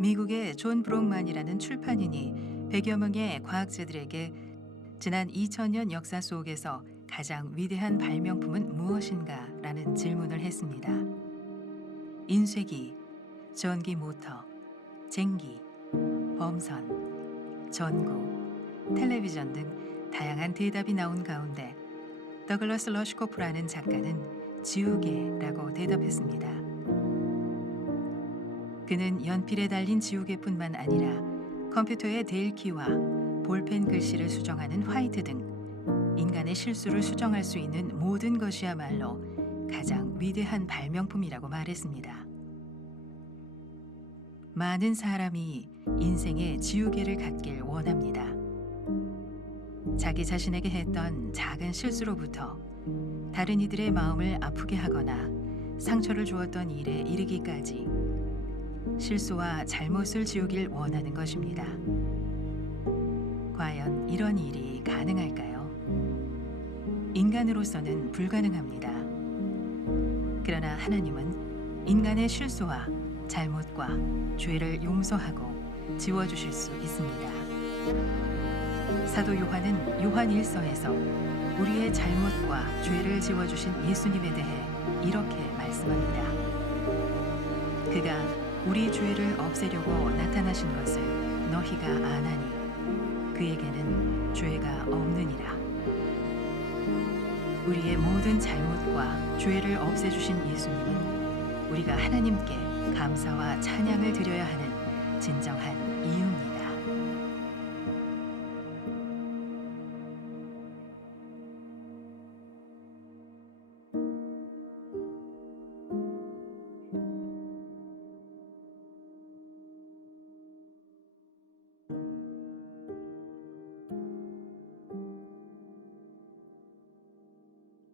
미국의 존 브록만이라는 출판인이 100여 명의 과학자들에게 지난 2000년 역사 속에서 가장 위대한 발명품은 무엇인가 라는 질문을 했습니다. 인쇄기, 전기 모터, 쟁기, 범선, 전구, 텔레비전 등 다양한 대답이 나온 가운데 더글러스 러시코프라는 작가는 지우개라고 대답했습니다. 그는 연필에 달린 지우개뿐만 아니라 컴퓨터의 데일키와 볼펜 글씨를 수정하는 화이트 등 인간의 실수를 수정할 수 있는 모든 것이야말로 가장 위대한 발명품이라고 말했습니다. 많은 사람이 인생에 지우개를 갖길 원합니다. 자기 자신에게 했던 작은 실수로부터 다른 이들의 마음을 아프게 하거나 상처를 주었던 일에 이르기까지 실수와 잘못을 지우길 원하는 것입니다. 과연 이런 일이 가능할까요? 인간으로서는 불가능합니다. 그러나 하나님은 인간의 실수와 잘못과 죄를 용서하고 지워주실 수 있습니다. 사도 요한은 요한 일서에서 우리의 잘못과 죄를 지워주신 예수님에 대해 이렇게 말씀합니다. 그가 우리 죄를 없애려고 나타나신 것을 너희가 아나니 그에게는 죄가 없느니라. 우리의 모든 잘못과 죄를 없애주신 예수님은 우리가 하나님께 감사와 찬양을 드려야 하는 진정한.